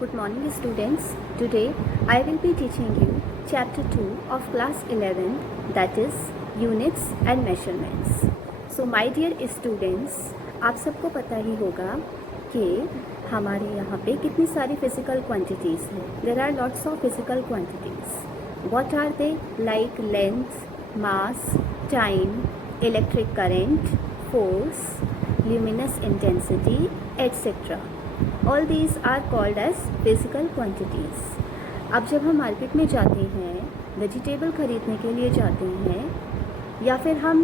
Good morning students. Today I will be teaching you chapter 2 of class 11, that is units and measurements. So my dear students, आप सबको पता ही होगा कि हमारे यहाँ पे कितनी सारी physical quantities हैं. There are lots of physical quantities. What are they? Like length, mass, time, electric current, force, luminous intensity, etc. All these are called as physical quantities. अब जब हम मार्केट में जाते हैं, वेजिटेबल ख़रीदने के लिए जाते हैं या फिर हम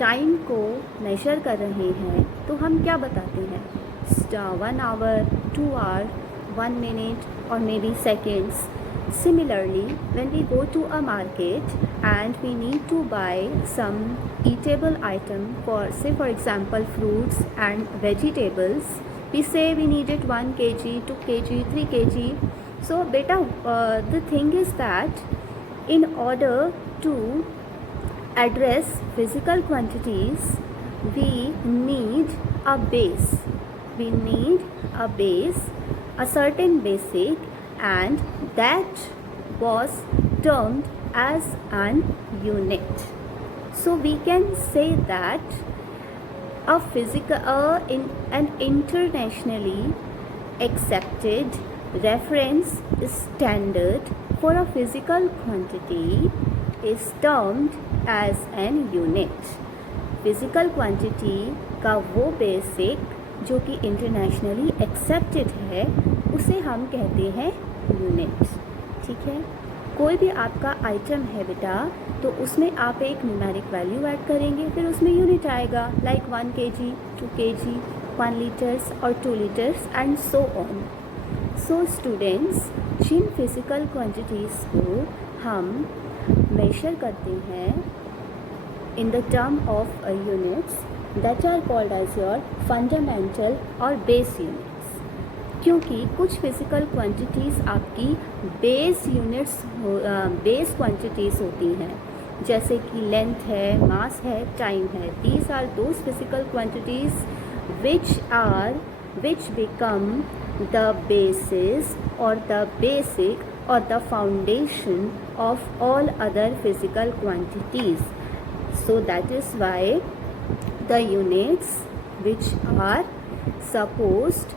टाइम को मेजर कर रहे हैं तो हम क्या बताते हैं? 1 hour, 2 hour, 1 minute or maybe seconds. Similarly, when we go to a market and we need to buy some eatable item for example fruits and vegetables, we say we needed 1 kg, 2 kg, 3 kg. So beta, the thing is that in order to address physical quantities, we need a base. We need a base, a certain basic, and that was termed as an unit. So we can say that an internationally accepted reference standard for a physical quantity is termed as an unit. Physical quantity का वो basic जो कि internationally accepted है उसे हम कहते हैं unit. ठीक है, कोई भी आपका आइटम है बेटा तो उसमें आप एक न्यूमेरिक वैल्यू ऐड करेंगे, फिर उसमें यूनिट आएगा. लाइक 1 kg, 2 kg, 1 लीटर्स और 2 litres and so on. So students, जिन फिज़िकल क्वांटिटीज़ को हम मेजर करते हैं in the term of units, that are called as your fundamental और बेस यूनिट्स. क्योंकि कुछ फिज़िकल क्वांटिटीज़ आपकी बेस क्वांटिटीज़ होती हैं, जैसे कि लेंथ है, मास है, टाइम है. These are those physical quantities which become the basis or the basic or the foundation of all other physical quantities. So that is why the units which are supposed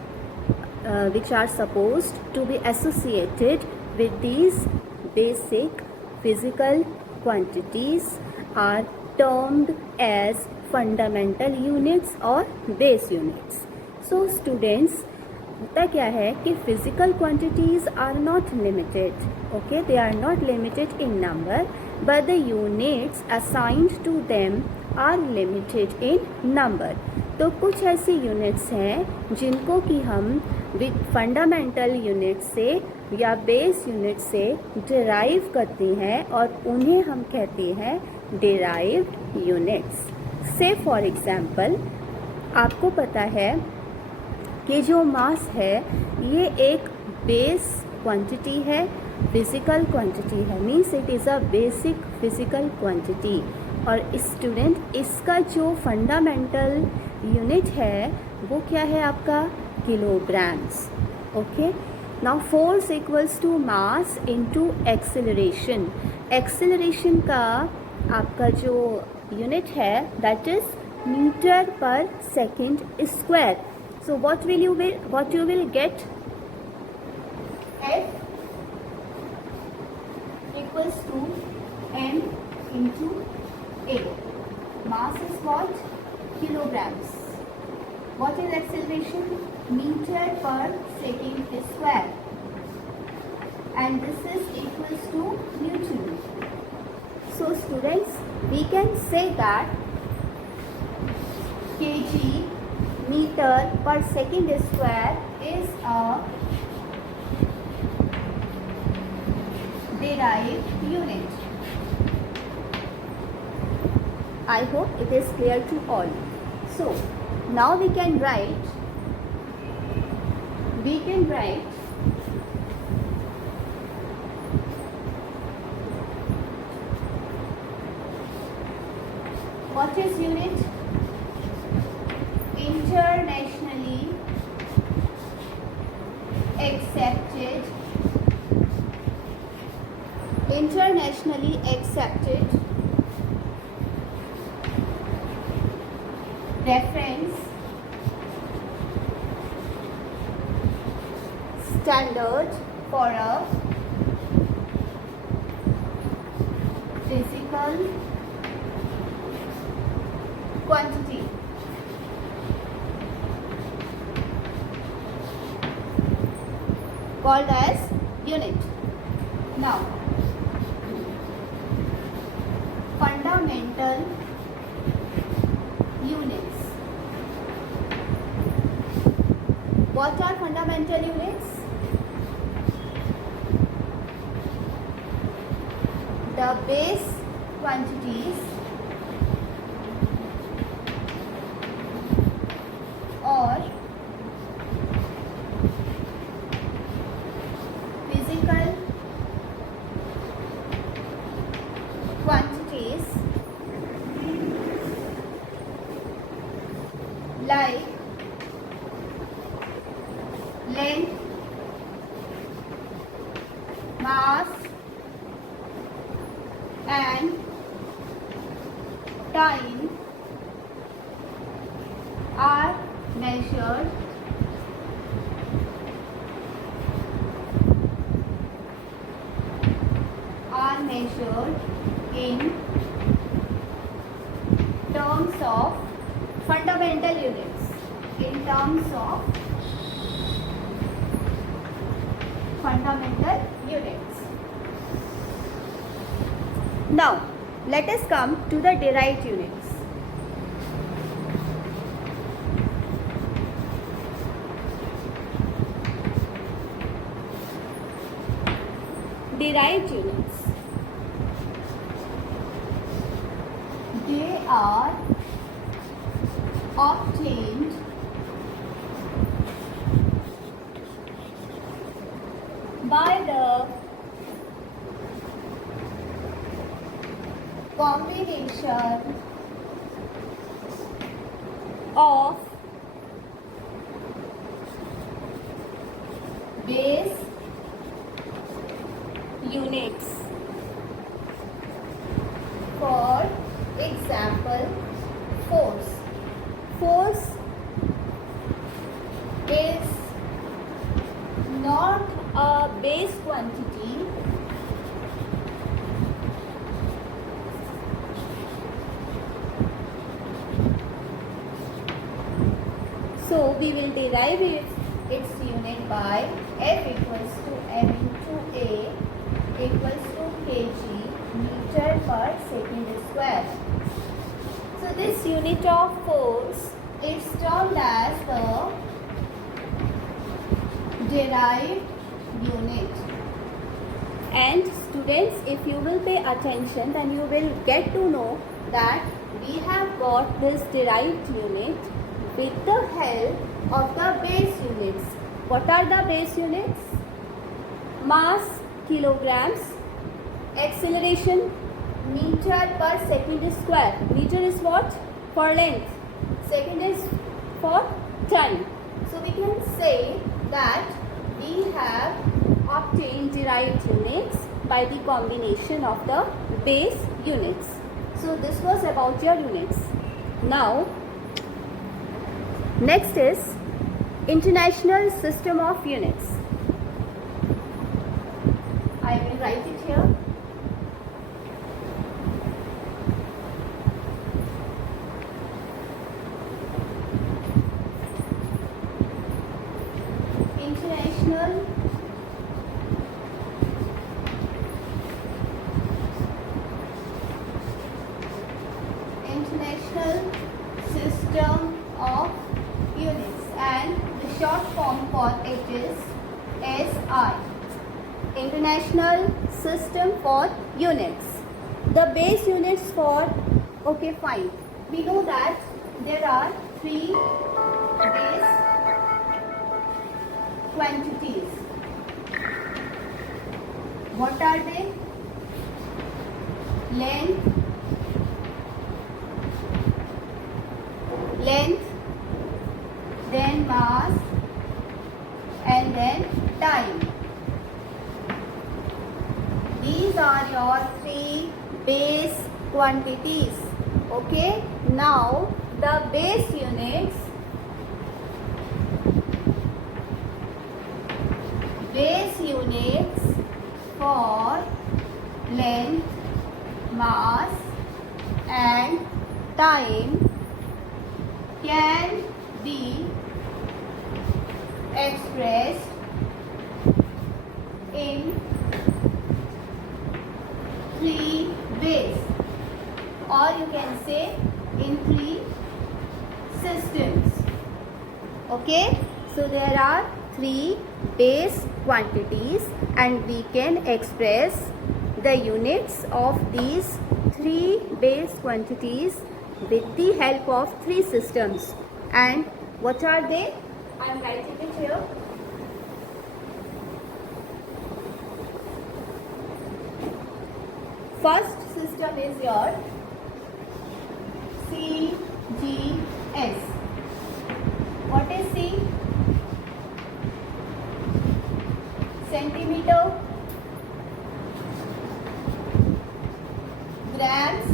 to be associated with these basic physical quantities are termed as fundamental units or base units. So students, होता क्या है कि physical quantities are not limited. Okay, they are not limited in number, but the units assigned to them are limited in number. तो कुछ ऐसी units हैं जिनको कि हम फंडामेंटल यूनिट से या बेस यूनिट से डिराइव करते हैं और उन्हें हम कहते हैं derived units. Say for example, आपको पता है कि जो मास है ये एक बेस क्वांटिटी है, फिज़िकल क्वांटिटी है, means it is a basic physical quantity. और स्टूडेंट, इसका जो फंडामेंटल यूनिट है वो क्या है आपका? Kilograms. Okay, now force equals to mass into acceleration. Acceleration का आपका जो यूनिट है that is metre per second square. So what you will get? F equals to m into a. Mass is what? Kilograms. What is acceleration? Meter per second square. And this is equals to Newton. So students, we can say that kg meter per second square is a derived unit. I hope it is clear to all. So now we can write what is unit? Internationally accepted, internationally accepted reference standard for a physical quantity. Called as unit. Now, fundamental units. What are fundamental units? The base quantities or physical quantities like length, mass and time are measured in terms of fundamental units. In terms of fundamental units. Now, let us come to the derived units. Derived units. They are obtained by the combination of base units. For example, force. Force is not a base quantity, so we will derive its unit by F equals to M into A equals to kg meter per second square. So this unit of force is termed as the derived unit. And students, if you will pay attention, then you will get to know that we have got this derived unit with the help of the base units. What are the base units? Mass, kilograms, acceleration, meter per second square. Meter is what? For length. Second is for time. So we can say that we have obtained derived units by the combination of the base units. So this was about your units. Now, next is International System of Units. I will write it here. International System of Units, and the short form for it is SI. International System for Units. The base units for, okay fine, we know that there are three base quantities. What are they? Length, then mass, and then your three base quantities. Okay, now the base units for length, mass and time can be expressed in three ways, or you can say in three systems. Okay, so there are three base quantities and we can express the units of these three base quantities with the help of three systems. And what are they? I am writing it here. First system is your CGS. What is C? Centimeter, grams,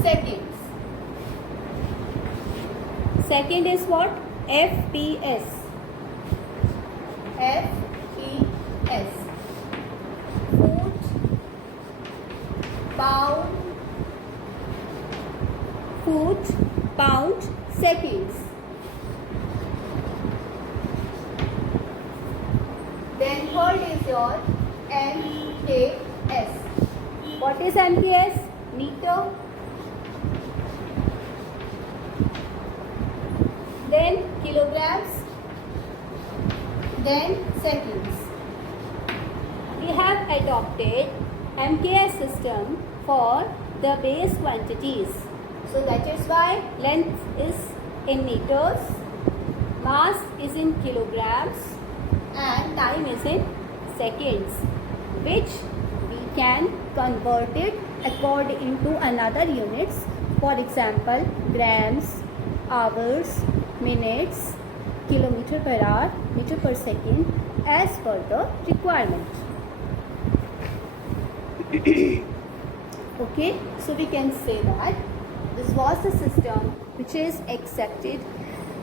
seconds. Second is what? FPS. FPS. Foot, pound, seconds. Then third is your MKS. What is MKS? Meter. Then kilograms. Then seconds. We have adopted MKS system for the base quantities. So that is why length is in meters, mass is in kilograms and time is in seconds, which we can convert it according into another units. For example, grams, hours, minutes, kilometer per hour, meter per second, as per the requirement. Okay, so we can say that this was the system which is accepted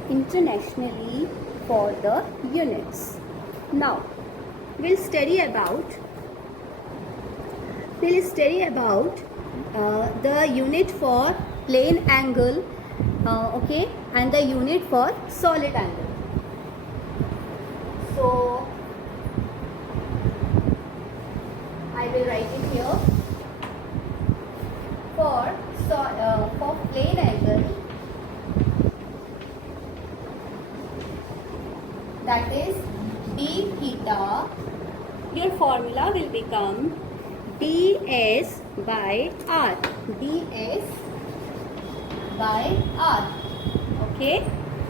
internationally for the units. Now, we'll study about the unit for plane angle, okay, and the unit for solid angle. So, I will write it here. For plane angle, that is d theta, your formula will become ds by r. ds by r. Okay,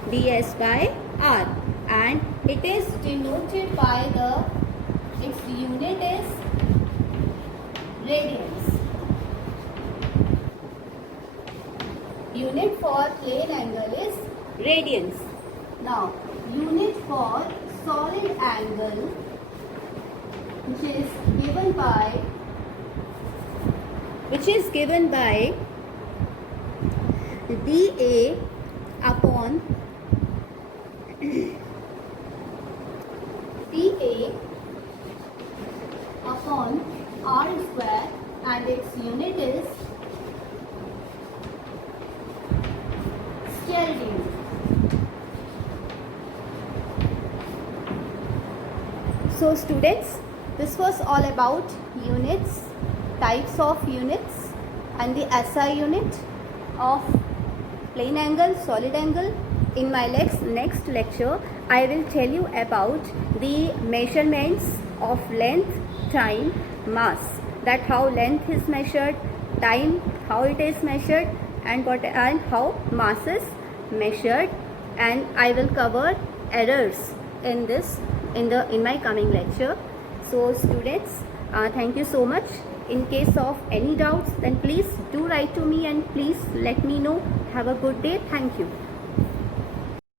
ds by r, and it is denoted by its unit is radians. Unit for plane angle is radians. Now, unit for solid angle, which is given by dA upon r square, and its unit is Kelvin. So students, this was all about units, types of units and the SI unit of plane angle, solid angle. In my next lecture, I will tell you about the measurements of length, time, mass. That how length is measured, time how it is measured, and how mass is measured, and I will cover errors in my coming lecture. So students, thank you so much. In case of any doubts, then please do write to me and please let me know. Have a good day. Thank you.